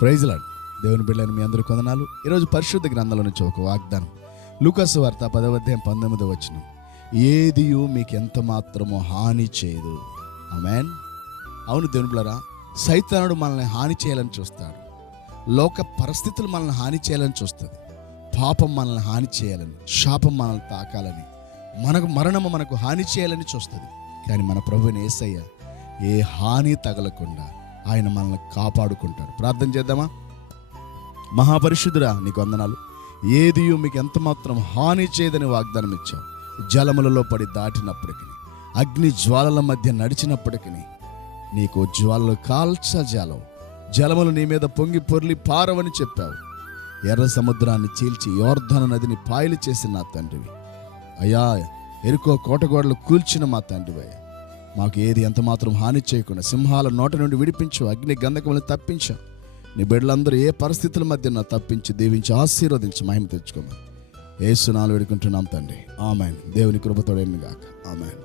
ప్రైజ్లాడ్ దేవుని బిడ్డలను మీ అందరి కొందనాలు. ఈరోజు పరిశుద్ధ గ్రంథంలో నుంచి ఒక వాగ్దానం. లూకాసు వార్త పదవ అధ్యాయం పంతొమ్మిదవ వచ్చిన ఏదియు మీకు ఎంత మాత్రమో హాని చేయదు అమెన్ అవును దేవుని బిడ్డలారా సైతానుడు మనల్ని హాని చేయాలని చూస్తాడు. లోక పరిస్థితులు మనల్ని హాని చేయాలని చూస్తుంది. పాపం మనల్ని హాని చేయాలని శాపం మనల్ని తాకాలని మనకు మరణము మనకు హాని చేయాలని చూస్తుంది. కానీ మన ప్రభుని ఏసయ్య ఏ హాని తగలకుండా ఆయన మనల్ని కాపాడుకుంటాడు ప్రార్థన చేద్దామా? మహాపరిశుద్ధురా నీకు వందనాలు. ఏది మీకు ఎంత మాత్రం హాని చేయదని వాగ్దానం ఇచ్చావు. జలములలో పడి దాటినప్పటికీ అగ్ని జ్వాలల మధ్య నడిచినప్పటికీ నీకు జ్వాలలు కాల్చజాలవు. జలములు నీ మీద పొంగి పొర్లి పారవని చెప్పావు. ఎర్ర సముద్రాన్ని చీల్చి యోర్ధన నదిని పాయలు చేసిన నా తండ్రివి. అయ్యా ఎరుకో కోటగోడలు కూల్చిన మా తండ్రివయ్యా. మాకు ఏది ఎంతమాత్రం హాని చేయకుండా సింహాల నోట నుండి విడిపించు అగ్ని గంధకములను తప్పించావు నీ బిడ్డలందరూ ఏ పరిస్థితుల మధ్య నా తప్పించి దీవించి ఆశీర్వదించి మహిమ తెచ్చుకోమని. ఏసునాలు వేడుకుంటున్నాం తండ్రి. ఆమెన్. దేవుని కృపతోడేమి గాక. ఆమెన్.